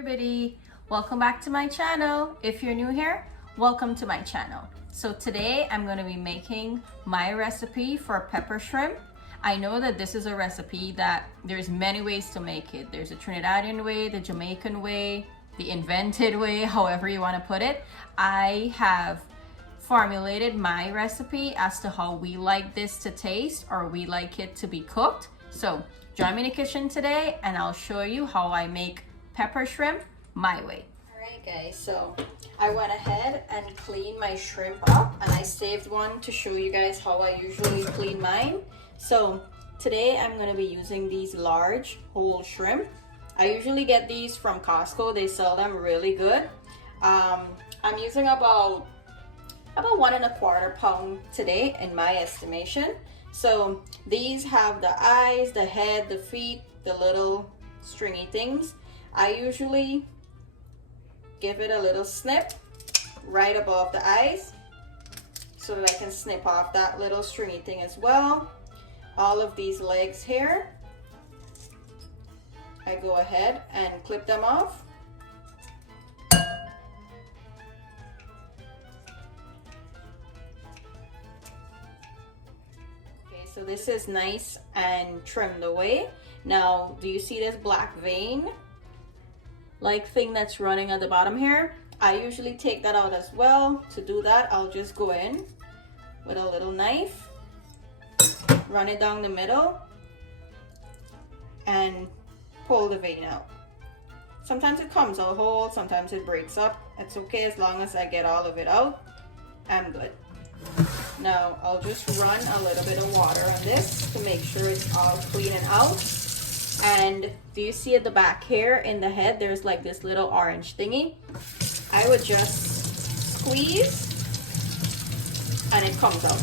everybody, welcome back to my channel. If you're new here, welcome to my channel. So today I'm going to be making my recipe for pepper shrimp. I know that this is a recipe that there's many ways to make it. There's a Trinidadian way, the Jamaican way, the invented way, however you want to put it. I have formulated my recipe as to how we like this to taste, or we like it to be cooked. So join me in the kitchen today and I'll show you how I make pepper shrimp my way. Alright guys, so I went ahead and cleaned my shrimp up, and I saved one to show you guys how I usually clean mine. So today I'm going to be using these large whole shrimp. I usually get these from Costco. They sell them really good. I'm using about 1¼ pound today in my estimation. So these have the eyes, the head, the feet, the little stringy things. I usually give it a little snip right above the eyes so that I can snip off that little stringy thing as well. All of these legs here, I go ahead and clip them off. Okay, so this is nice and trimmed away. Now, do you see this black vein like thing that's running at the bottom here? I usually take that out as well. To do that, I'll just go in with a little knife, run it down the middle, and pull the vein out. Sometimes it comes out whole, sometimes it breaks up. It's okay as long as I get all of it out. I'm good. Now I'll just run a little bit of water on this to make sure it's all clean and out. And do you see at the back here in the head, there's like this little orange thingy? I would just squeeze and it comes out.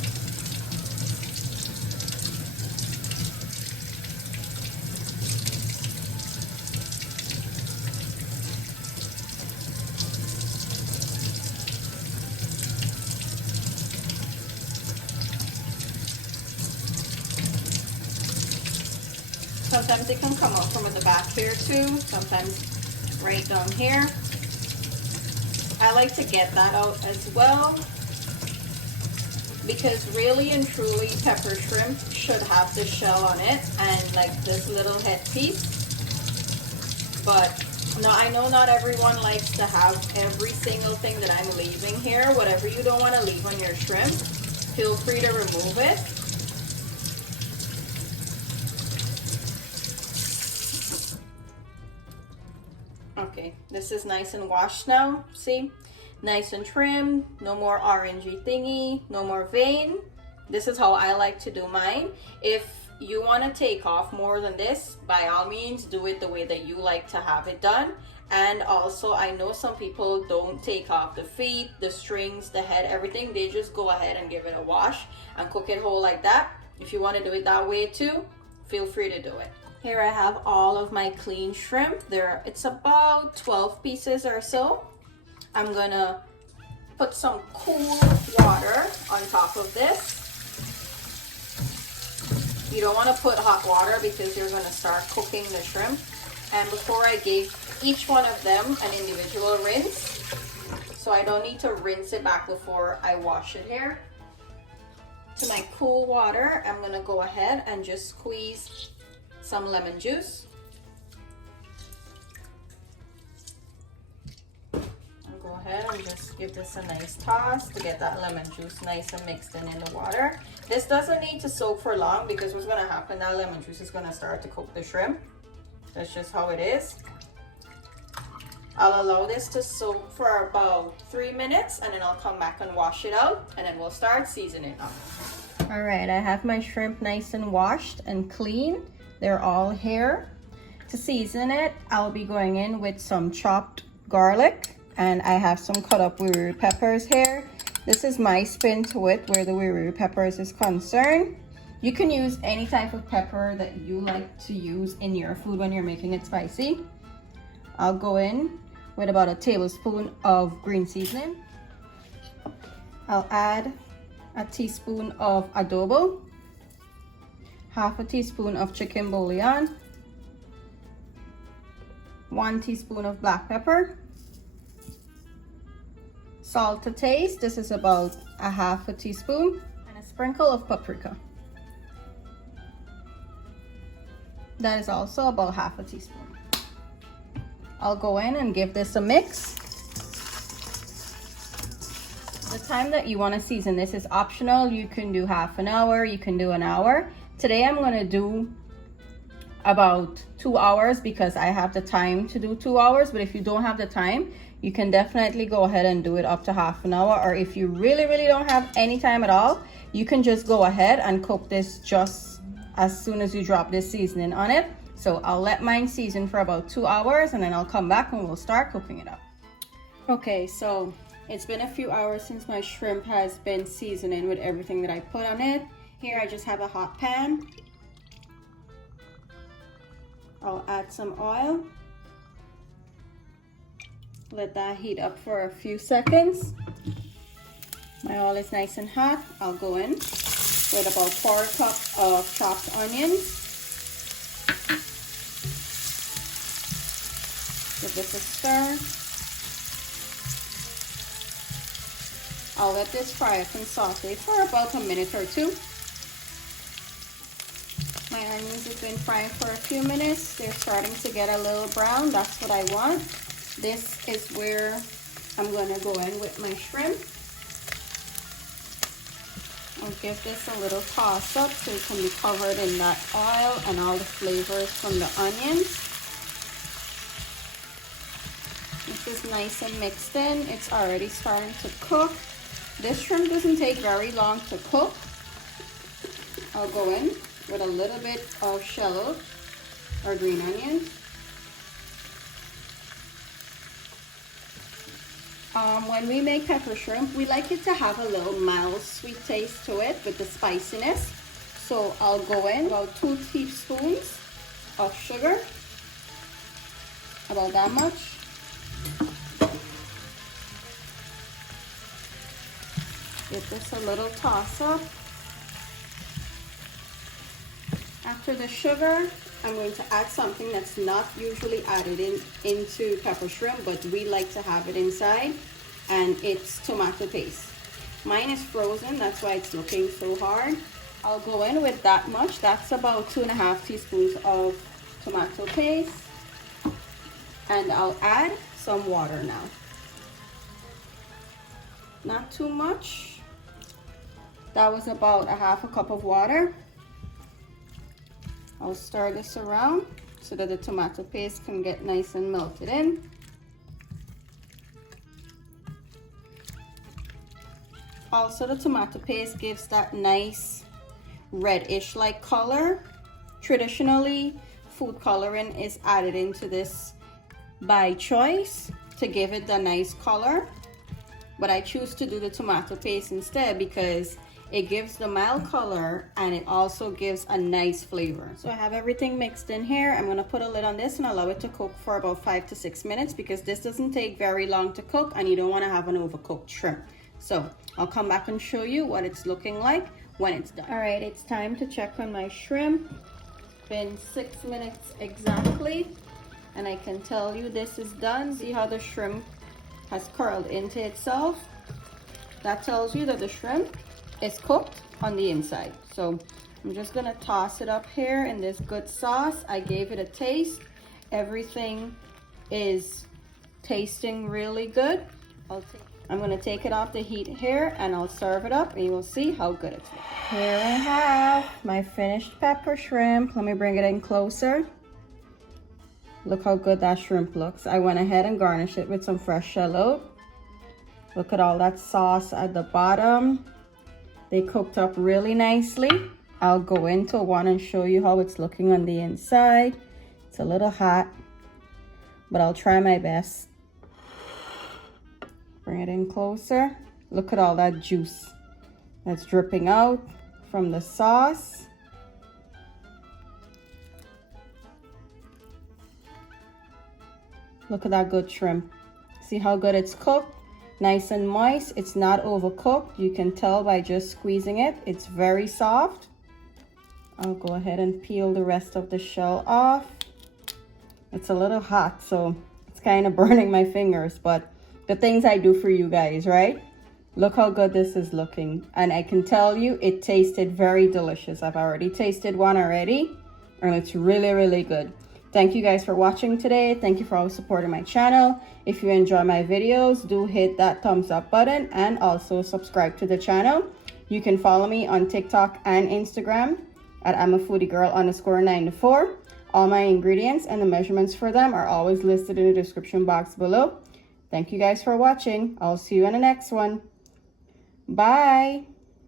Sometimes it can come out from the back here too, sometimes right down here. I like to get that out as well, because really and truly pepper shrimp should have the shell on it and like this little head piece. But no, I know not everyone likes to have every single thing that I'm leaving here. Whatever you don't want to leave on your shrimp, feel free to remove it. Okay, this is nice and washed now. See, nice and trimmed, no more orangey thingy, no more vein. This is how I like to do mine. If you want to take off more than this, by all means do it the way that you like to have it done. And also, I know some people don't take off the feet, the strings, the head, everything. They just go ahead and give it a wash and cook it whole like that. If you want to do it that way too, feel free to do it. Here I have all of my clean shrimp. It's about 12 pieces or so. I'm gonna put some cool water on top of this. You don't want to put hot water because you're gonna start cooking the shrimp. And before, I gave each one of them an individual rinse, so I don't need to rinse it back before I wash it here. To my cool water, I'm gonna go ahead and just squeeze some lemon juice. I'll go ahead and just give this a nice toss to get that lemon juice nice and mixed in the water. This doesn't need to soak for long, because what's going to happen, that lemon juice is going to start to cook the shrimp. That's just how it is. I'll allow this to soak for about 3 minutes, and then I'll come back and wash it out, and then we'll start seasoning up. All right, I have my shrimp nice and washed and clean. They're all here. To season it, I'll be going in with some chopped garlic, and I have some cut up wiri peppers here. This is my spin to it where the wiri peppers is concerned. You can use any type of pepper that you like to use in your food when you're making it spicy. I'll go in with about 1 tablespoon of green seasoning. I'll add 1 teaspoon of adobo, 1/2 teaspoon of chicken bouillon, 1 teaspoon of black pepper, salt to taste. This is about a half a teaspoon, and a sprinkle of paprika. That is also about half a teaspoon. I'll go in and give this a mix. The time that you want to season this is optional. You can do half an hour, you can do an hour. Today I'm going to do about 2 hours because I have the time to do 2 hours, but if you don't have the time, you can definitely go ahead and do it up to half an hour. Or if you really don't have any time at all, you can just go ahead and cook this just as soon as you drop this seasoning on it. So I'll let mine season for about 2 hours, and then I'll come back and we'll start cooking it up. Okay, so it's been a few hours since my shrimp has been seasoning with everything that I put on it. Here I just have a hot pan. I'll add some oil. Let that heat up for a few seconds. My oil is nice and hot. I'll go in with about 4 cups of chopped onions. Give this a stir. I'll let this fry up and saute for about a minute or two. My onions have been frying for a few minutes. They're starting to get a little brown. That's what I want. This is where I'm going to go in with my shrimp. I'll give this a little toss up so it can be covered in that oil and all the flavors from the onions. This is nice and mixed in. It's already starting to cook. This shrimp doesn't take very long to cook. I'll go in with a little bit of shallot or green onions. When we make pepper shrimp, we like it to have a little mild sweet taste to it with the spiciness. So I'll go in about 2 teaspoons of sugar, about that much. Give this a little toss up. After the sugar, I'm going to add something that's not usually added into pepper shrimp, but we like to have it inside, and it's tomato paste. Mine is frozen, that's why it's looking so hard. I'll go in with that much. That's about 2.5 teaspoons of tomato paste, and I'll add some water now. Not too much. That was about a half a cup of water. I'll stir this around so that the tomato paste can get nice and melted in. Also, the tomato paste gives that nice reddish like color. Traditionally, food coloring is added into this by choice to give it the nice color, but I choose to do the tomato paste instead because it gives the mild color and it also gives a nice flavor. So I have everything mixed in here. I'm gonna put a lid on this and allow it to cook for about 5 to 6 minutes because this doesn't take very long to cook and you don't wanna have an overcooked shrimp. So I'll come back and show you what it's looking like when it's done. All right, it's time to check on my shrimp. It's been 6 minutes exactly, and I can tell you this is done. See how the shrimp has curled into itself? That tells you that the shrimp is cooked on the inside. So I'm just gonna toss it up here in this good sauce. I gave it a taste. Everything is tasting really good. I'm gonna take it off the heat here and I'll serve it up and you will see how good it is. Here I have my finished pepper shrimp. Let me bring it in closer. Look how good that shrimp looks. I went ahead and garnished it with some fresh shallot. Look at all that sauce at the bottom. They cooked up really nicely. I'll go into one and show you how it's looking on the inside. It's a little hot, but I'll try my best. Bring it in closer. Look at all that juice that's dripping out from the sauce. Look at that good shrimp. See how good it's cooked? Nice and moist. It's not overcooked. You can tell by just squeezing it. It's very soft. I'll go ahead and peel the rest of the shell off. It's a little hot, so it's kind of burning my fingers, but the things I do for you guys, right? Look how good this is looking. And I can tell you, it tasted very delicious. I've already tasted one already, and it's really, really good. Thank you guys for watching today. Thank you for always supporting my channel. If you enjoy my videos, do hit that thumbs up button and also subscribe to the channel. You can follow me on TikTok and Instagram at I'mAFoodieGirl_94. All my ingredients and the measurements for them are always listed in the description box below. Thank you guys for watching. I'll see you in the next one. Bye.